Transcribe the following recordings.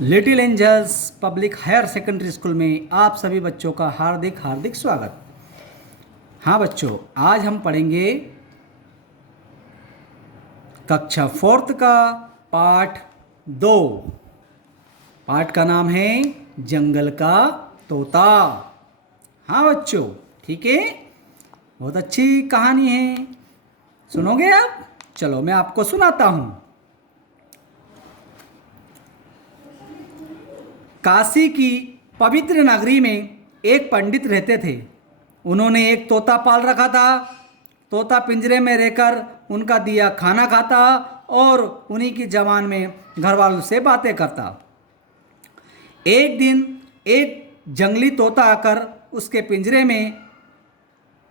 Little Angels Public Higher Secondary School में आप सभी बच्चों का हार्दिक हार्दिक स्वागत। हाँ बच्चों, आज हम पढ़ेंगे कक्षा फोर्थ का पाठ 2। पाठ का नाम है जंगल का तोता। हाँ बच्चों, ठीक है, बहुत अच्छी कहानी है। सुनोगे आप? चलो मैं आपको सुनाता हूँ। काशी की पवित्र नगरी में एक पंडित रहते थे। उन्होंने एक तोता पाल रखा था। तोता पिंजरे में रहकर उनका दिया खाना खाता और उन्हीं की जबान में घर वालों से बातें करता। एक दिन एक जंगली तोता आकर उसके पिंजरे में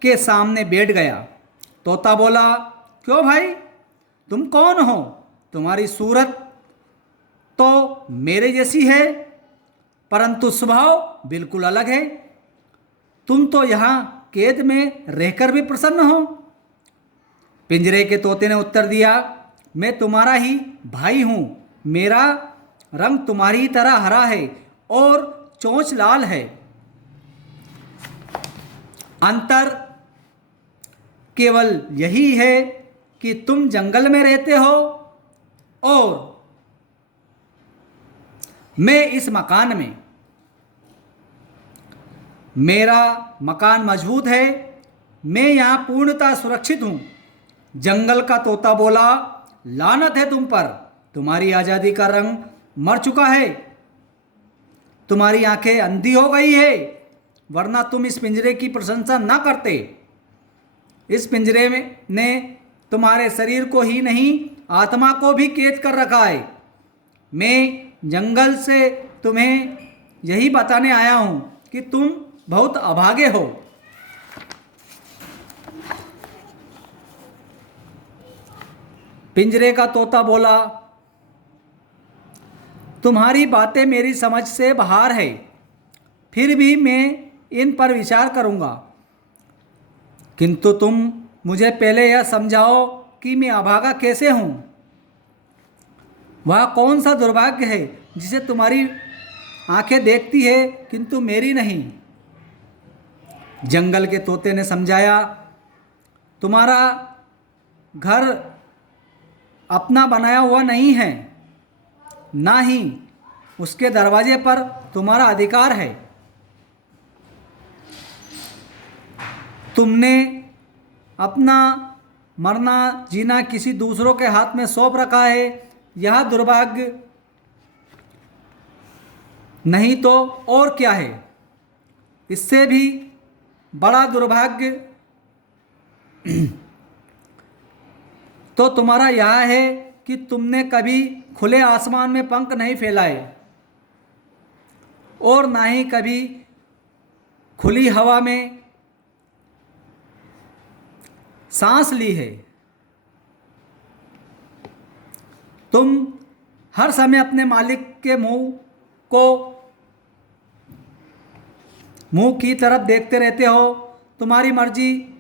के सामने बैठ गया। तोता बोला, क्यों भाई, तुम कौन हो? तुम्हारी सूरत तो मेरे जैसी है, परंतु स्वभाव बिल्कुल अलग है। तुम तो यहाँ कैद में रहकर भी प्रसन्न हो। पिंजरे के तोते ने उत्तर दिया, मैं तुम्हारा ही भाई हूँ। मेरा रंग तुम्हारी तरह हरा है और चोंच लाल है। अंतर केवल यही है कि तुम जंगल में रहते हो और मैं इस मकान में। मेरा मकान मजबूत है, मैं यहाँ पूर्णतः सुरक्षित हूँ। जंगल का तोता बोला, लानत है तुम पर, तुम्हारी आज़ादी का रंग मर चुका है। तुम्हारी आंखें अंधी हो गई है, वरना तुम इस पिंजरे की प्रशंसा ना करते। इस पिंजरे में ने तुम्हारे शरीर को ही नहीं, आत्मा को भी कैद कर रखा है। मैं जंगल से तुम्हें यही बताने आया हूँ कि तुम बहुत अभागे हो। पिंजरे का तोता बोला, तुम्हारी बातें मेरी समझ से बाहर है, फिर भी मैं इन पर विचार करूँगा। किंतु तुम मुझे पहले यह समझाओ कि मैं अभागा कैसे हूँ। वह कौन सा दुर्भाग्य है जिसे तुम्हारी आंखें देखती है किंतु मेरी नहीं। जंगल के तोते ने समझाया, तुम्हारा घर अपना बनाया हुआ नहीं है, ना ही उसके दरवाजे पर तुम्हारा अधिकार है। तुमने अपना मरना जीना किसी दूसरों के हाथ में सौंप रखा है। यह दुर्भाग्य नहीं तो और क्या है। इससे भी बड़ा दुर्भाग्य तो तुम्हारा यह है कि तुमने कभी खुले आसमान में पंख नहीं फैलाए और ना ही कभी खुली हवा में सांस ली है। तुम हर समय अपने मालिक के मुंह की तरफ देखते रहते हो। तुम्हारी मर्जी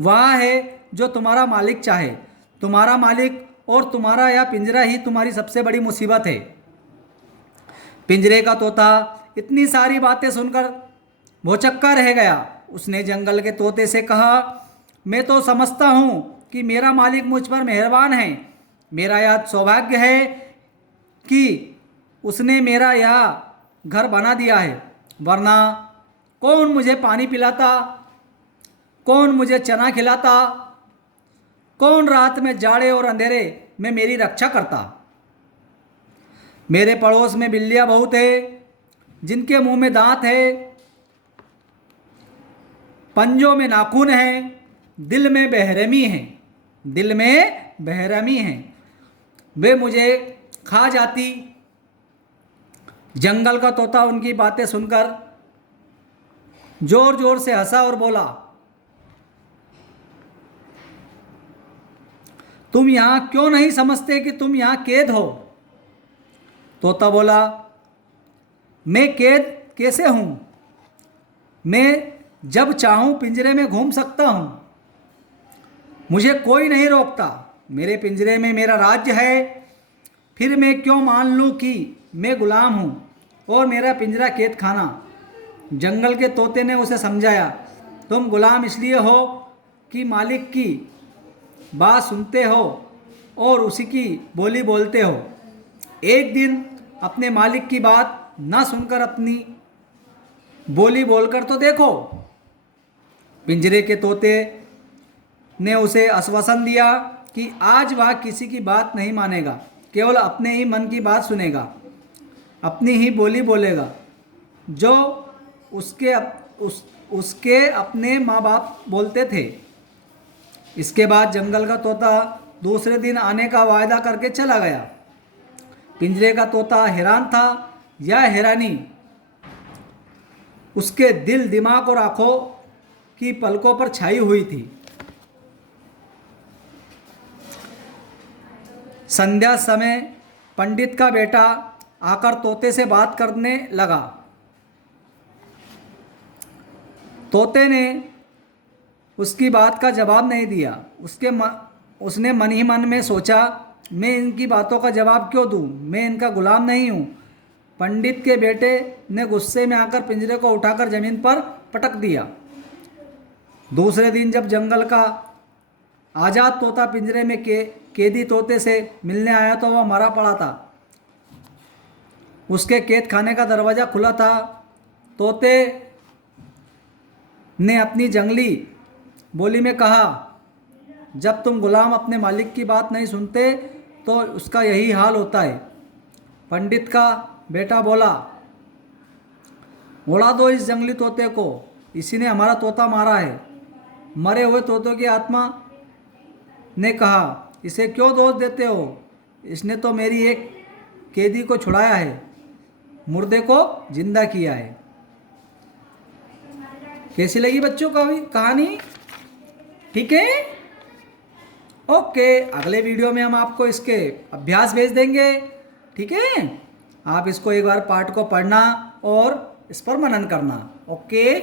वह है जो तुम्हारा मालिक चाहे। तुम्हारा मालिक और तुम्हारा यह पिंजरा ही तुम्हारी सबसे बड़ी मुसीबत है। पिंजरे का तोता इतनी सारी बातें सुनकर भौचक्का रह गया। उसने जंगल के तोते से कहा, मैं तो समझता हूँ कि मेरा मालिक मुझ पर मेहरबान है। मेरा यह सौभाग्य है कि उसने मेरा यह घर बना दिया है, वरना कौन मुझे पानी पिलाता, कौन मुझे चना खिलाता, कौन रात में जाड़े और अंधेरे में मेरी रक्षा करता। मेरे पड़ोस में बिल्लियाँ बहुत है, जिनके मुंह में दांत है, पंजों में नाखून है, दिल में बेरहमी है। दिल में बेरहमी है, वे मुझे खा जाती। जंगल का तोता उनकी बातें सुनकर जोर जोर से हंसा और बोला, तुम यहाँ क्यों नहीं समझते कि तुम यहाँ कैद हो? तोता बोला, मैं कैद कैसे हूँ? मैं जब चाहूँ पिंजरे में घूम सकता हूँ, मुझे कोई नहीं रोकता। मेरे पिंजरे में मेरा राज्य है, फिर मैं क्यों मान लूँ कि मैं गुलाम हूँ और मेरा पिंजरा कैद खाना। जंगल के तोते ने उसे समझाया, तुम गुलाम इसलिए हो कि मालिक की बात सुनते हो और उसी की बोली बोलते हो। एक दिन अपने मालिक की बात ना सुनकर अपनी बोली बोलकर तो देखो। पिंजरे के तोते ने उसे आश्वासन दिया कि आज वह किसी की बात नहीं मानेगा, केवल अपने ही मन की बात सुनेगा, अपनी ही बोली बोलेगा जो उसके अपने माँ बाप बोलते थे। इसके बाद जंगल का तोता दूसरे दिन आने का वायदा करके चला गया। पिंजरे का तोता हैरान था, यह हैरानी उसके दिल, दिमाग और आंखों की पलकों पर छाई हुई थी। संध्या समय पंडित का बेटा आकर तोते से बात करने लगा। तोते ने उसकी बात का जवाब नहीं दिया। उसने मन ही मन में सोचा, मैं इनकी बातों का जवाब क्यों दूं? मैं इनका गुलाम नहीं हूं। पंडित के बेटे ने गुस्से में आकर पिंजरे को उठाकर जमीन पर पटक दिया। दूसरे दिन जब जंगल का आज़ाद तोता पिंजरे में कैदी तोते से मिलने आया तो वह मरा पड़ा था। उसके कैद खाने का दरवाज़ा खुला था। तोते ने अपनी जंगली बोली में कहा, जब तुम गुलाम अपने मालिक की बात नहीं सुनते तो उसका यही हाल होता है। पंडित का बेटा बोला, उड़ा दो इस जंगली तोते को, इसी ने हमारा तोता मारा है। मरे हुए तोतों की आत्मा ने कहा, इसे क्यों दोष देते हो? इसने तो मेरी एक कैदी को छुड़ाया है, मुर्दे को जिंदा किया है। कैसी लगी बच्चों का कहानी? ठीक है, ओके। अगले वीडियो में हम आपको इसके अभ्यास भेज देंगे। ठीक है, आप इसको एक बार पाठ को पढ़ना और इस पर मनन करना। ओके।